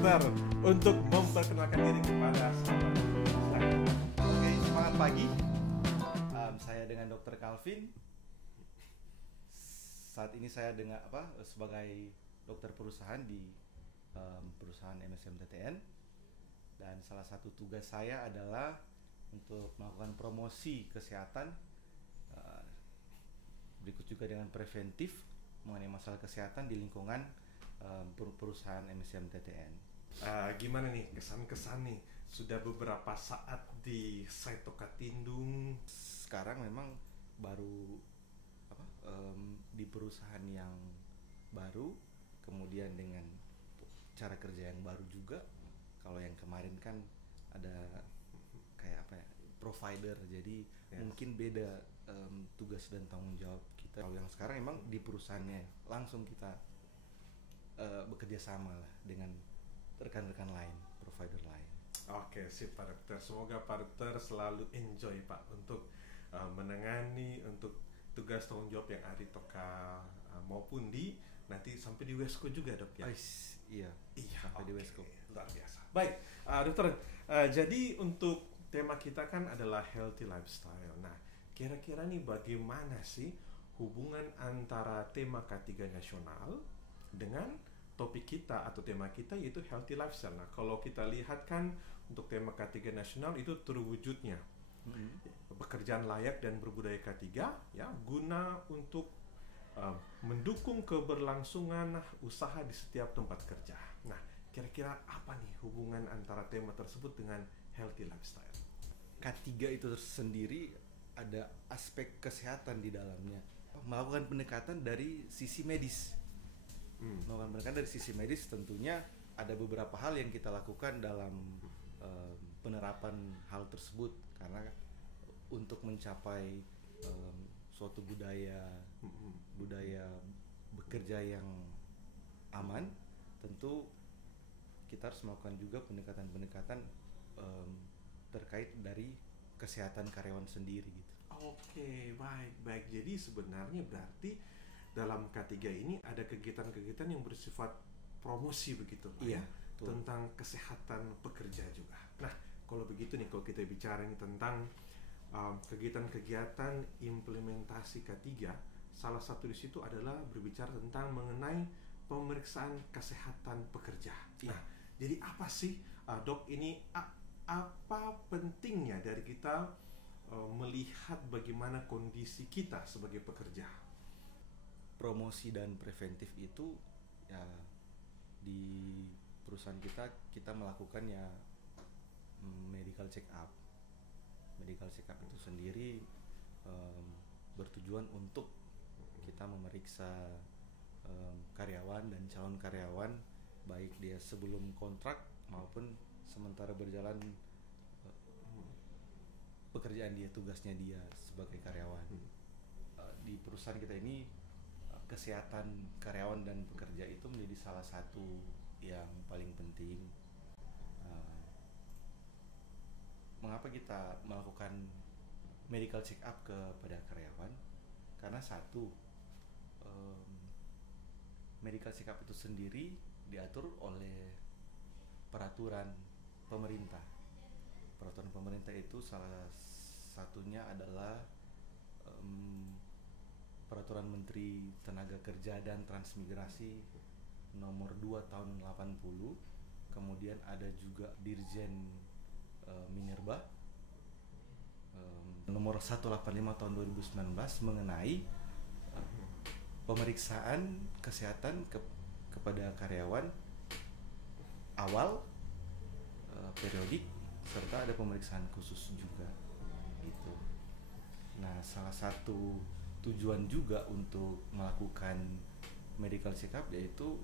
dokter untuk memperkenalkan diri kepada sahabat. Silakan. Oke, semangat pagi. Saya dengan Dr. Calvin. Saat ini saya sebagai dokter perusahaan di perusahaan MSM TTN, dan salah satu tugas saya adalah untuk melakukan promosi kesehatan, berikut juga dengan preventif mengenai masalah kesehatan di lingkungan perusahaan MSM TTN. Gimana nih kesan-kesan nih sudah beberapa saat di Saitokatindung? Sekarang memang baru di perusahaan yang baru, kemudian dengan cara kerja yang baru juga. Kalau yang kemarin kan ada kayak provider, jadi mungkin beda tugas dan tanggung jawab kita. Kalau yang sekarang emang di perusahaannya langsung kita bekerja sama lah dengan rekan-rekan lain, provider lain. Oke, sip Pak Dokter. Semoga Pak Dokter selalu enjoy Pak untuk menangani untuk tugas tanggung jawab yang ada di Toka maupun di nanti sampai di Wesco juga dok ya. Iya, sampai di Wesco. Luar biasa. Baik, dokter. Jadi untuk tema kita kan adalah healthy lifestyle. Nah, kira-kira nih bagaimana sih hubungan antara tema K3 nasional dengan topik kita atau tema kita, yaitu healthy lifestyle. Nah, kalau kita lihat kan untuk tema K3 nasional itu terwujudnya pekerjaan layak dan berbudaya K3 ya, guna untuk mendukung keberlangsungan usaha di setiap tempat kerja. Nah, kira-kira apa nih hubungan antara tema tersebut dengan healthy lifestyle? K3 itu sendiri ada aspek kesehatan di dalamnya. Melakukan pendekatan dari sisi medis. Melakukan pendekatan dari sisi medis tentunya ada beberapa hal yang kita lakukan dalam penerapan hal tersebut, karena untuk mencapai suatu budaya bekerja yang aman, tentu kita harus melakukan juga pendekatan-pendekatan terkait dari kesehatan karyawan sendiri gitu. Oke, baik. Jadi sebenarnya berarti dalam K3 ini ada kegiatan-kegiatan yang bersifat promosi begitu, iya, ya, tentang kesehatan pekerja juga. Nah, kalau begitu nih, kalau kita bicara nih tentang kegiatan-kegiatan implementasi K3, salah satu di situ adalah berbicara tentang mengenai pemeriksaan kesehatan pekerja. Iya. Nah, jadi apa sih dok ini, apa pentingnya dari kita melihat bagaimana kondisi kita sebagai pekerja? Promosi dan preventif itu ya, di perusahaan kita melakukan ya medical check up. Medical check up itu sendiri bertujuan untuk kita memeriksa karyawan dan calon karyawan, baik dia sebelum kontrak maupun sementara berjalan pekerjaan dia, tugasnya dia sebagai karyawan. Di perusahaan kita ini kesehatan karyawan dan pekerja itu menjadi salah satu yang paling penting. Mengapa kita melakukan medical check up kepada karyawan? Karena satu, medical check up itu sendiri diatur oleh peraturan pemerintah. Peraturan pemerintah itu salah satunya adalah Peraturan Menteri Tenaga Kerja dan Transmigrasi nomor 2 tahun 80. Kemudian ada juga Dirjen Minerba nomor 185 tahun 2019 mengenai pemeriksaan kesehatan kepada karyawan awal, periodik, serta ada pemeriksaan khusus juga gitu. Nah, salah satu tujuan juga untuk melakukan medical check up yaitu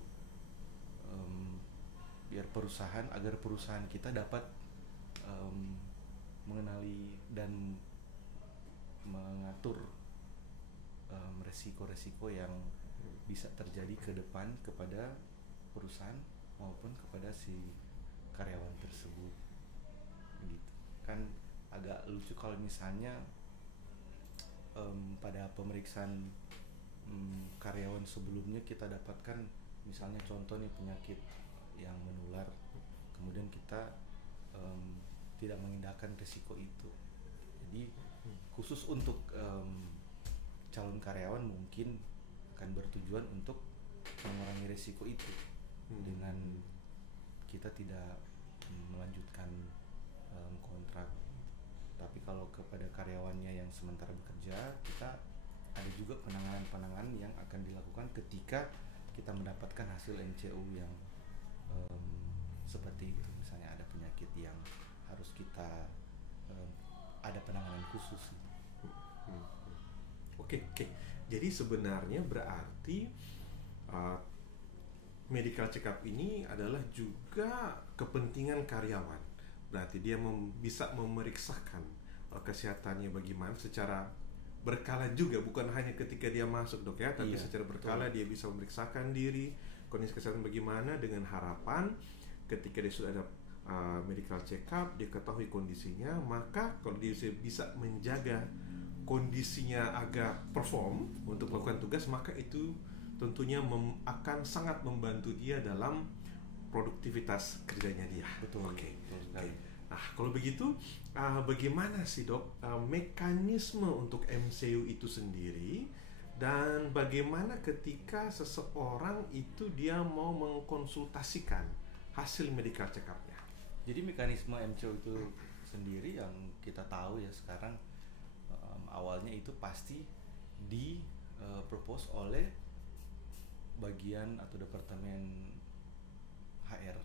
agar perusahaan kita dapat mengenali dan mengatur resiko-resiko yang bisa terjadi ke depan kepada perusahaan maupun kepada si karyawan tersebut gitu. Kan agak lucu kalau misalnya pada pemeriksaan karyawan sebelumnya kita dapatkan misalnya contoh nih penyakit yang menular kemudian kita tidak mengindahkan risiko itu. Jadi khusus untuk calon karyawan mungkin akan bertujuan untuk mengurangi risiko itu dengan kita tidak melanjutkan kontrak. Tapi kalau kepada karyawannya yang sementara bekerja, kita ada juga penanganan yang akan dilakukan ketika kita mendapatkan hasil MCU yang seperti itu. Misalnya ada penyakit yang harus kita ada penanganan khusus. Oke. Jadi sebenarnya berarti medical check up ini adalah juga kepentingan karyawan. Berarti dia bisa memeriksakan kesehatannya bagaimana secara berkala juga, bukan hanya ketika dia masuk dok ya, tapi secara berkala dia bisa memeriksakan diri kondisi kesehatan bagaimana, dengan harapan ketika dia sudah ada medical check up, dia ketahui kondisinya, maka kalau dia bisa menjaga kondisinya agak perform untuk melakukan tugas, maka itu tentunya akan sangat membantu dia dalam produktivitas kerjanya dia. Betul. Oke. Nah, kalau begitu, bagaimana sih dok mekanisme untuk MCU itu sendiri, dan bagaimana ketika seseorang itu dia mau mengkonsultasikan hasil medical check up-nya? Jadi mekanisme MCU itu sendiri yang kita tahu ya sekarang, awalnya itu pasti propose oleh bagian atau departemen HR.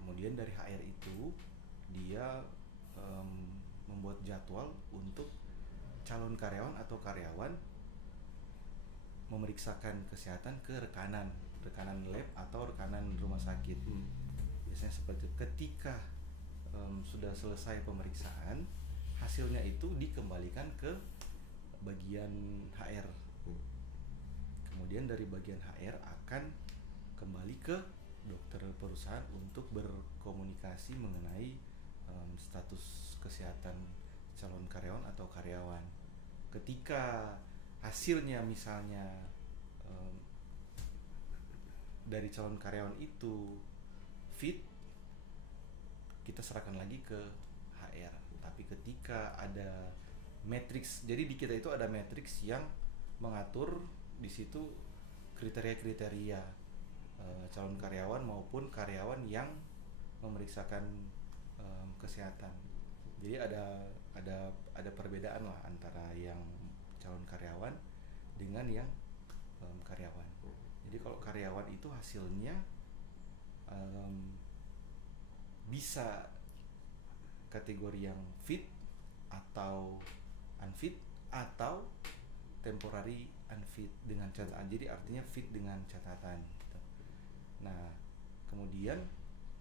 Kemudian dari HR itu dia membuat jadwal untuk calon karyawan atau karyawan memeriksakan kesehatan ke rekanan lab atau rekanan rumah sakit. Biasanya seperti itu. Ketika sudah selesai pemeriksaan, hasilnya itu dikembalikan ke bagian HR. Kemudian dari bagian HR akan kembali ke dokter perusahaan untuk berkomunikasi mengenai status kesehatan calon karyawan atau karyawan. Ketika hasilnya misalnya dari calon karyawan itu fit, kita serahkan lagi ke HR. Tapi ketika ada matriks, jadi di kita itu ada matriks yang mengatur di situ kriteria-kriteria calon karyawan maupun karyawan yang memeriksakan kesehatan. Jadi ada perbedaan lah antara yang calon karyawan dengan yang karyawan. Jadi kalau karyawan itu hasilnya bisa kategori yang fit atau unfit atau temporary unfit dengan catatan. Jadi artinya fit dengan catatan. Nah, kemudian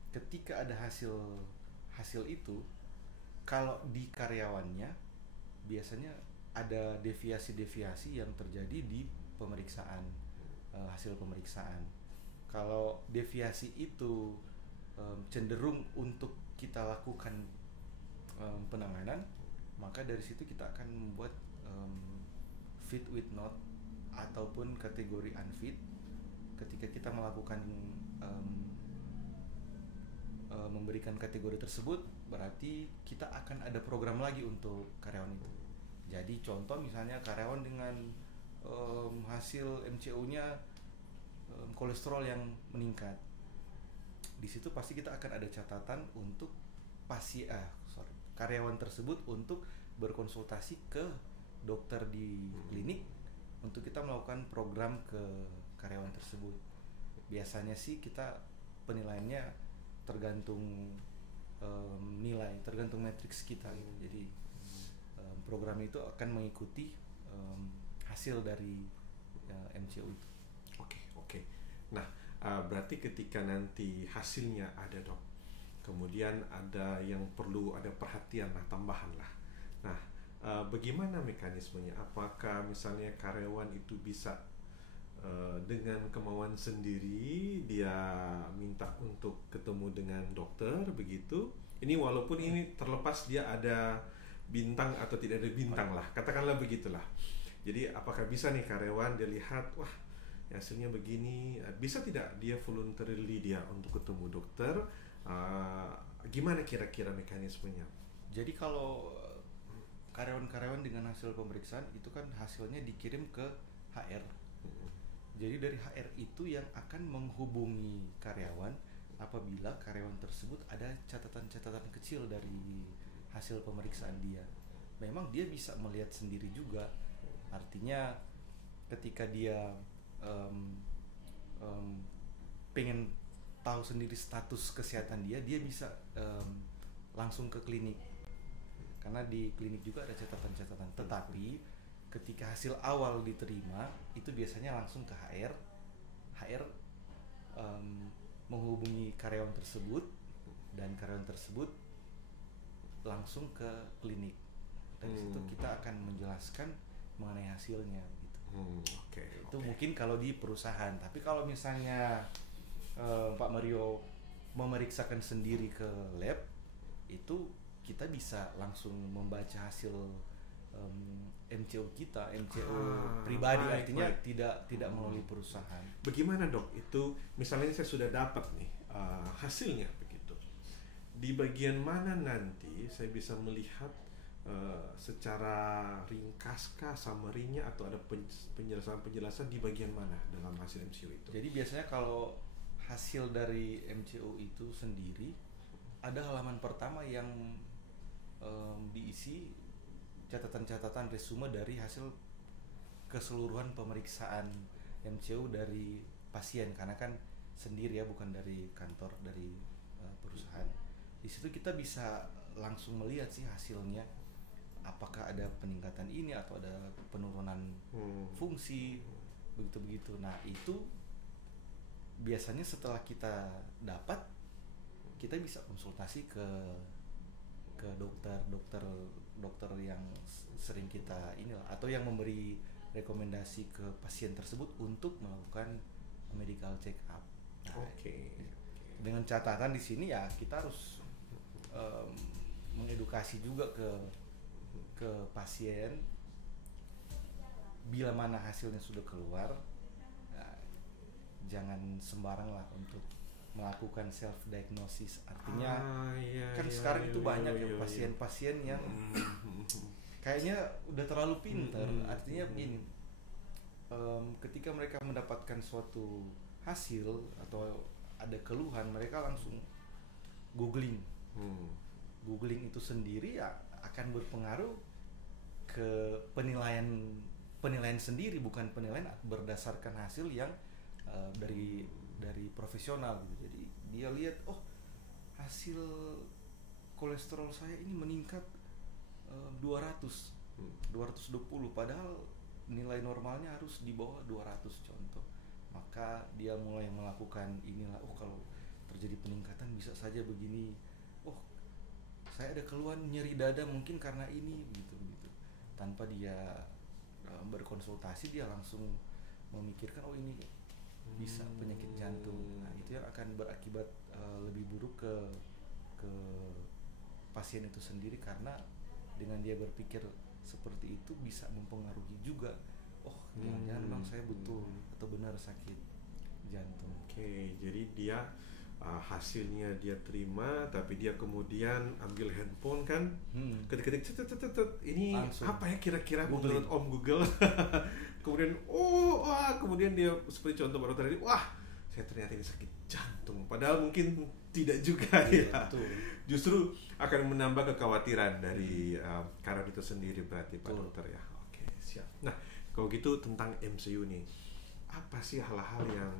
ketika ada hasil itu, kalau di karyawannya biasanya ada deviasi-deviasi yang terjadi di pemeriksaan, hasil pemeriksaan. Kalau deviasi itu cenderung untuk kita lakukan penanganan, maka dari situ kita akan membuat fit with not ataupun kategori unfit. Ketika kita melakukan memberikan kategori tersebut, berarti kita akan ada program lagi untuk karyawan itu. Jadi contoh misalnya karyawan dengan hasil MCU-nya kolesterol yang meningkat, di situ pasti kita akan ada catatan untuk karyawan tersebut untuk berkonsultasi ke dokter di klinik untuk kita melakukan program ke karyawan tersebut. Biasanya sih kita penilaiannya tergantung nilai, tergantung matriks kita gitu. Jadi program itu akan mengikuti hasil dari MCU itu. Oke. Nah, berarti ketika nanti hasilnya ada dok, kemudian ada yang perlu ada perhatian tambahan lah. Nah, bagaimana mekanismenya? Apakah misalnya karyawan itu bisa dengan kemauan sendiri dia minta untuk ketemu dengan dokter begitu? Ini walaupun ini terlepas dia ada bintang atau tidak ada bintang lah, katakanlah begitulah. Jadi apakah bisa nih karyawan dia lihat, wah hasilnya begini, bisa tidak dia voluntarily dia untuk ketemu dokter, Uh, Gimana kira-kira mekanismenya? Jadi kalau karyawan-karyawan dengan hasil pemeriksaan itu kan hasilnya dikirim ke HR. Jadi dari HR itu yang akan menghubungi karyawan apabila karyawan tersebut ada catatan-catatan kecil dari hasil pemeriksaan dia. Memang dia bisa melihat sendiri juga. Artinya ketika dia um, pengen tahu sendiri status kesehatan dia bisa langsung ke klinik. Karena di klinik juga ada catatan-catatan. Tetapi ketika hasil awal diterima itu biasanya langsung ke HR. HR menghubungi karyawan tersebut dan karyawan tersebut langsung ke klinik. Dari situ kita akan menjelaskan mengenai hasilnya gitu. Itu mungkin kalau di perusahaan. Tapi kalau misalnya Pak Mario memeriksakan sendiri ke lab, itu kita bisa langsung membaca hasil MCO kita, MCO pribadi, artinya tidak melalui perusahaan. Bagaimana dok? Itu misalnya saya sudah dapat nih hasilnya begitu. Di bagian mana nanti saya bisa melihat secara ringkaskah summary-nya atau ada penjelasan-penjelasan di bagian mana dalam hasil MCO itu? Jadi biasanya kalau hasil dari MCO itu sendiri ada halaman pertama yang diisi catatan-catatan resume dari hasil keseluruhan pemeriksaan MCO dari pasien, karena kan sendiri ya, bukan dari kantor, dari perusahaan. Di situ kita bisa langsung melihat sih hasilnya, apakah ada peningkatan ini atau ada penurunan fungsi begitu-begitu. Nah itu biasanya setelah kita dapat, kita bisa konsultasi ke dokter yang sering kita inilah, atau yang memberi rekomendasi ke pasien tersebut untuk melakukan medical check up. Nah, dengan catatan di sini ya kita harus mengedukasi juga ke pasien bila mana hasilnya sudah keluar, jangan sembarang lah untuk melakukan self diagnosis. Artinya sekarang itu banyak ya pasien-pasien yang kayaknya udah terlalu pintar. Artinya begini, ketika mereka mendapatkan suatu hasil atau ada keluhan, mereka langsung googling. Googling itu sendiri ya akan berpengaruh ke penilaian sendiri, bukan penilaian berdasarkan hasil yang dari profesional gitu. Jadi dia lihat, oh hasil kolesterol saya ini meningkat 220, padahal nilai normalnya harus di bawah 200 contoh. Maka dia mulai melakukan inilah, oh kalau terjadi peningkatan bisa saja begini, oh saya ada keluhan nyeri dada mungkin karena ini gitu. Tanpa dia berkonsultasi, dia langsung memikirkan oh ini bisa penyakit jantung. Nah itu yang akan berakibat lebih buruk ke pasien itu sendiri, karena dengan dia berpikir seperti itu bisa mempengaruhi juga, oh jangan-jangan memang saya betul atau benar sakit jantung. Jadi dia hasilnya dia terima, tapi dia kemudian ambil handphone kan, ketik-ketik ini langsung. Apa ya kira-kira menurut Om Google. Kemudian kemudian dia seperti contoh baru tadi, wah saya ternyata ini sakit jantung, padahal mungkin tidak juga ya. Betul. Justru akan menambah kekhawatiran dari karena itu sendiri berarti Pak Dokter ya. Oke, siap. Nah kalau gitu tentang MCU nih, apa sih hal-hal yang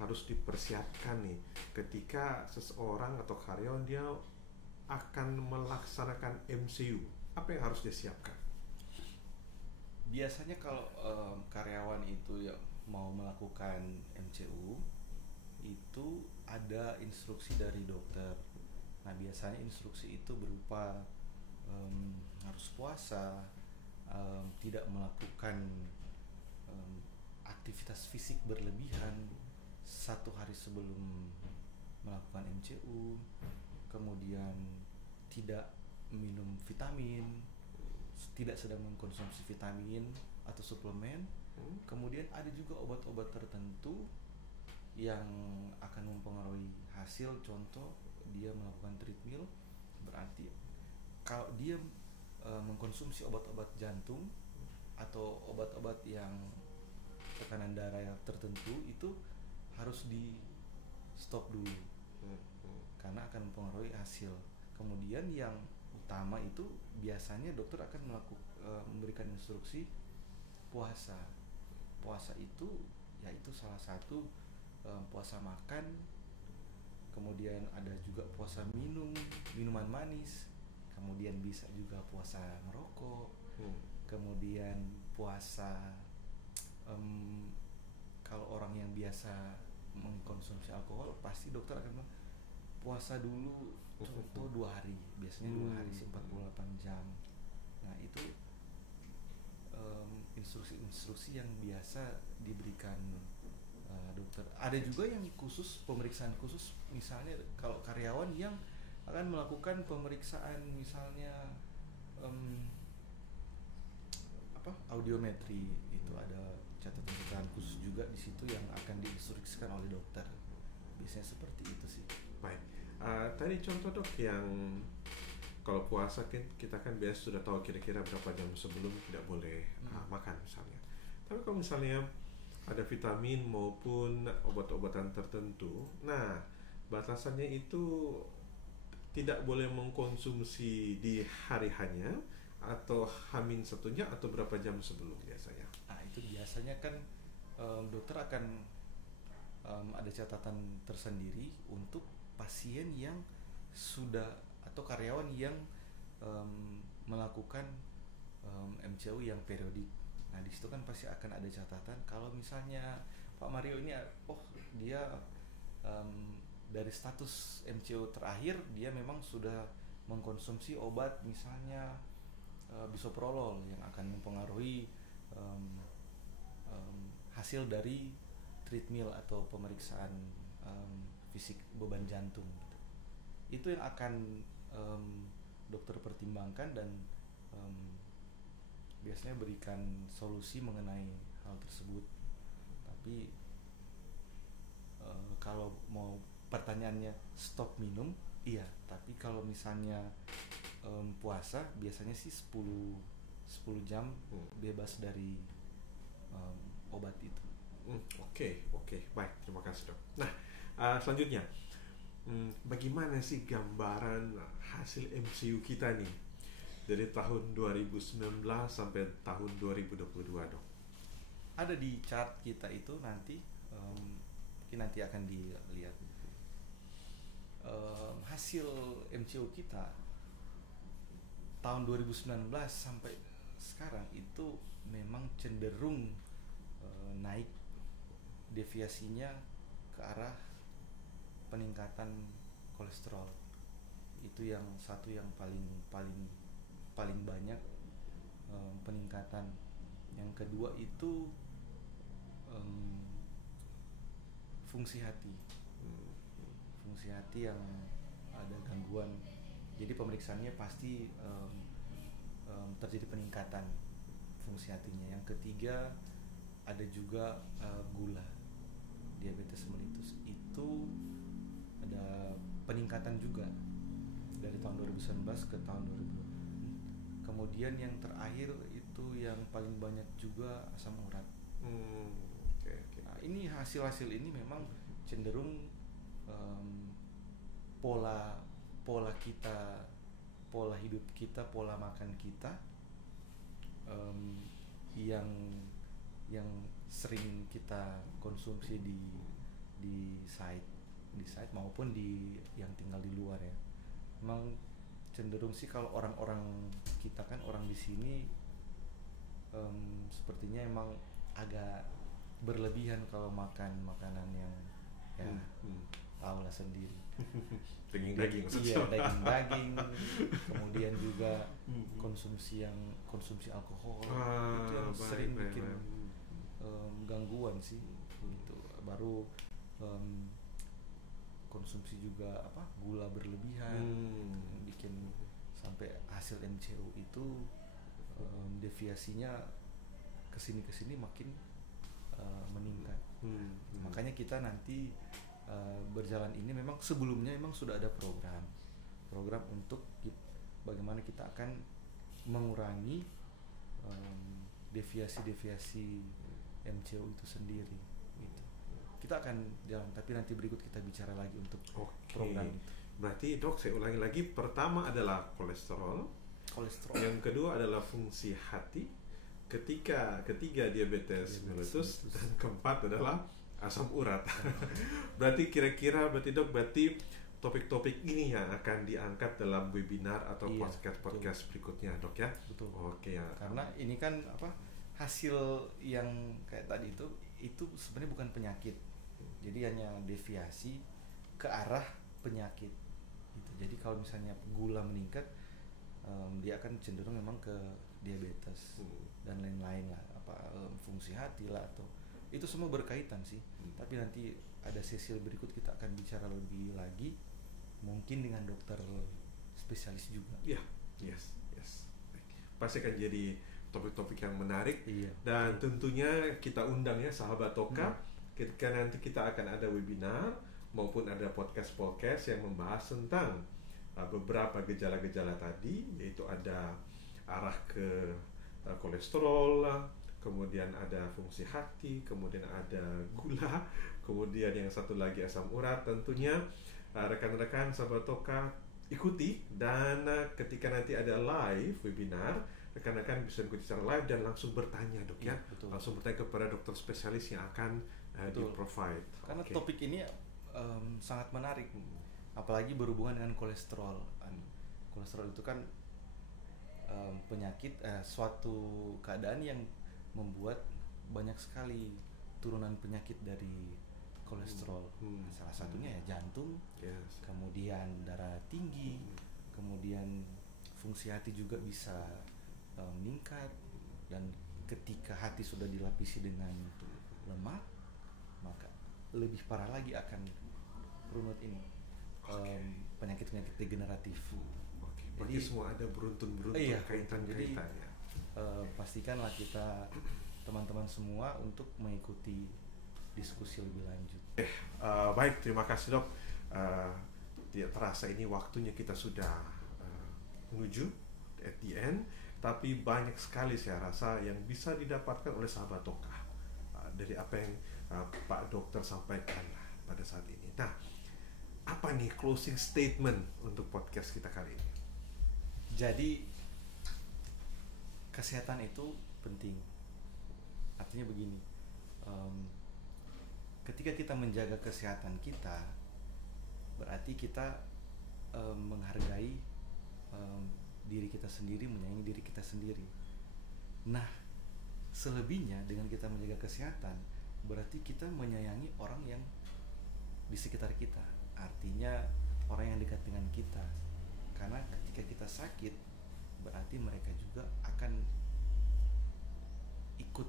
harus dipersiapkan nih ketika seseorang atau karyawan dia akan melaksanakan MCU? Apa yang harus dia siapkan? Biasanya kalau karyawan itu ya mau melakukan MCU itu ada instruksi dari dokter. Nah biasanya instruksi itu berupa harus puasa, tidak melakukan aktivitas fisik berlebihan 1 hari sebelum melakukan MCU, kemudian tidak minum vitamin, tidak sedang mengkonsumsi vitamin atau suplemen. Kemudian ada juga obat-obat tertentu yang akan mempengaruhi hasil, contoh dia melakukan treadmill, berarti kalau dia mengkonsumsi obat-obat jantung atau obat-obat yang tekanan darah yang tertentu, itu harus di stop dulu karena akan mempengaruhi hasil. Kemudian yang utama itu biasanya dokter akan memberikan instruksi puasa. Puasa itu yaitu salah satu puasa makan, kemudian ada juga puasa minuman manis, kemudian bisa juga puasa merokok, kemudian puasa kalau orang yang biasa mengkonsumsi alkohol pasti dokter akan bilang puasa dulu contoh 2 hari, biasanya 2 hari 48 jam. Nah itu instruksi-instruksi yang biasa diberikan dokter. Ada juga yang khusus, pemeriksaan khusus, misalnya kalau karyawan yang akan melakukan pemeriksaan misalnya audiometri, itu ada catatan-catatan khusus juga di situ yang akan diinstruksikan oleh dokter. Biasanya seperti itu sih. Baik. Tadi contoh dok yang kalau puasa kan kita kan biasa sudah tahu kira-kira berapa jam sebelum tidak boleh makan misalnya. Tapi kalau misalnya ada vitamin maupun obat-obatan tertentu, nah batasannya itu tidak boleh mengkonsumsi di hari hanya atau H-1 atau berapa jam sebelum biasanya? Nah itu biasanya kan dokter akan ada catatan tersendiri untuk pasien yang sudah atau karyawan yang melakukan MCO yang periodik. Nah di situ kan pasti akan ada catatan kalau misalnya Pak Mario ini dia dari status MCO terakhir dia memang sudah mengkonsumsi obat misalnya bisoprolol yang akan mempengaruhi hasil dari treadmill atau pemeriksaan fisik beban jantung gitu. Itu yang akan dokter pertimbangkan dan biasanya berikan solusi mengenai hal tersebut. Tapi kalau mau pertanyaannya stop minum, iya. Tapi kalau misalnya puasa biasanya sih 10 jam bebas dari obat itu. Oke, baik, terima kasih dok. Nah, selanjutnya, bagaimana sih gambaran hasil MCU kita nih dari tahun 2019 sampai tahun 2022 dok? Ada di chart kita itu nanti, mungkin nanti akan dilihat hasil MCO kita tahun 2019 sampai sekarang itu memang cenderung naik, deviasinya ke arah peningkatan kolesterol. Itu yang satu yang paling banyak peningkatan. Yang kedua itu fungsi hati yang ada gangguan, jadi pemeriksaannya pasti terjadi peningkatan fungsi hatinya. Yang ketiga ada juga gula, diabetes mellitus, itu ada peningkatan juga dari tahun 2019 ke tahun 2020. Kemudian yang terakhir itu yang paling banyak juga asam urat. Okay. Nah, ini hasil ini memang cenderung pola kita, pola hidup kita, pola makan kita yang sering kita konsumsi di site maupun di yang tinggal di luar ya. Memang cenderung sih kalau orang-orang kita kan orang di sini sepertinya emang agak berlebihan kalau makan makanan yang tahulah sendiri. Daging-daging. Iya, daging-daging. Kemudian juga konsumsi alkohol itu yang sering bikin gangguan sih gitu. Baru konsumsi juga gula berlebihan bikin sampai hasil MCO itu deviasinya kesini makin meningkat. Makanya kita nanti berjalan ini memang sebelumnya memang sudah ada program untuk bagaimana kita akan mengurangi deviasi MCO itu sendiri gitu. Kita akan jalan, tapi nanti berikut kita bicara lagi untuk program itu. Berarti dok, saya ulangi lagi, pertama adalah kolesterol, yang kedua adalah fungsi hati, ketiga diabetes mellitus, dan keempat adalah asam urat. Berarti kira-kira dok, topik-topik ini yang akan diangkat dalam webinar atau podcast berikutnya dok ya. Betul. Oke ya. Karena ini kan hasil yang kayak tadi itu sebenarnya bukan penyakit, jadi hanya deviasi ke arah penyakit gitu. Jadi kalau misalnya gula meningkat, dia akan cenderung memang ke diabetes dan lain-lain lah, fungsi hati lah, atau itu semua berkaitan sih. Tapi nanti ada sesi berikut kita akan bicara lebih lagi, mungkin dengan dokter spesialis juga. Iya, yes. Pasti akan jadi topik-topik yang menarik. Iya. Dan tentunya kita undang ya sahabat Toka, ketika nanti kita akan ada webinar maupun ada podcast yang membahas tentang beberapa gejala-gejala tadi, yaitu ada arah ke kolesterol, kemudian ada fungsi hati, kemudian ada gula, kemudian yang satu lagi asam urat. Tentunya rekan-rekan sahabat Toka ikuti, dan ketika nanti ada live webinar, rekan-rekan bisa ikuti secara live dan langsung bertanya dok ya, langsung bertanya kepada dokter spesialis yang akan di-provide. Karena topik ini sangat menarik, apalagi berhubungan dengan kolesterol. Kolesterol itu kan penyakit, suatu keadaan yang membuat banyak sekali turunan penyakit dari kolesterol. Salah satunya ya jantung, kemudian darah tinggi, kemudian fungsi hati juga bisa meningkat, dan ketika hati sudah dilapisi dengan lemak, maka lebih parah lagi akan runut ini penyakit-penyakit degeneratif. Jadi semua ada beruntun kaitan-kaitannya. Pastikanlah kita teman-teman semua untuk mengikuti diskusi lebih lanjut. Baik, terima kasih dok. Tidak terasa ini waktunya kita sudah menuju at the end, tapi banyak sekali saya rasa yang bisa didapatkan oleh sahabat Toka dari apa yang Pak Dokter sampaikan pada saat ini. Nah, apa nih closing statement untuk podcast kita kali ini? Jadi kesehatan itu penting. Artinya begini, ketika kita menjaga kesehatan kita, berarti kita menghargai diri kita sendiri, menyayangi diri kita sendiri. Nah, selebihnya dengan kita menjaga kesehatan, berarti kita menyayangi orang yang di sekitar kita. Artinya orang yang dekat dengan kita. Karena ketika kita sakit, berarti mereka juga akan ikut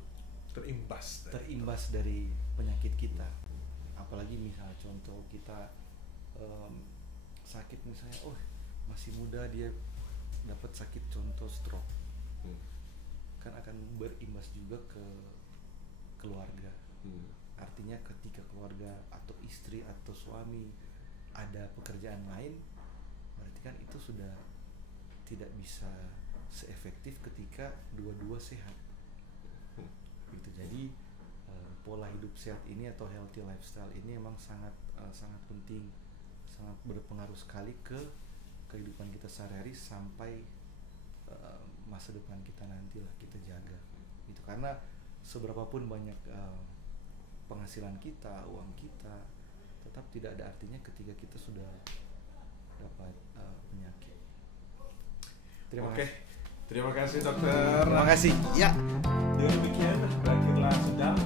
terimbas dari penyakit kita. Apalagi misalnya contoh kita sakit, misalnya masih muda dia dapat sakit, contoh stroke, kan akan berimbas juga ke keluarga. Artinya ketika keluarga atau istri atau suami ada pekerjaan lain, berarti kan itu sudah tidak bisa seefektif ketika dua-dua sehat. Gitu. Jadi pola hidup sehat ini atau healthy lifestyle ini memang sangat penting, sangat berpengaruh sekali ke kehidupan kita sehari-hari sampai masa depan kita nantilah kita jaga. Itu karena seberapapun banyak penghasilan kita, uang kita, tetap tidak ada artinya ketika kita sudah dapat penyakit. Terima kasih. Terima kasih dokter. Terima kasih. Ya. Dengan demikian berakhirlah sedang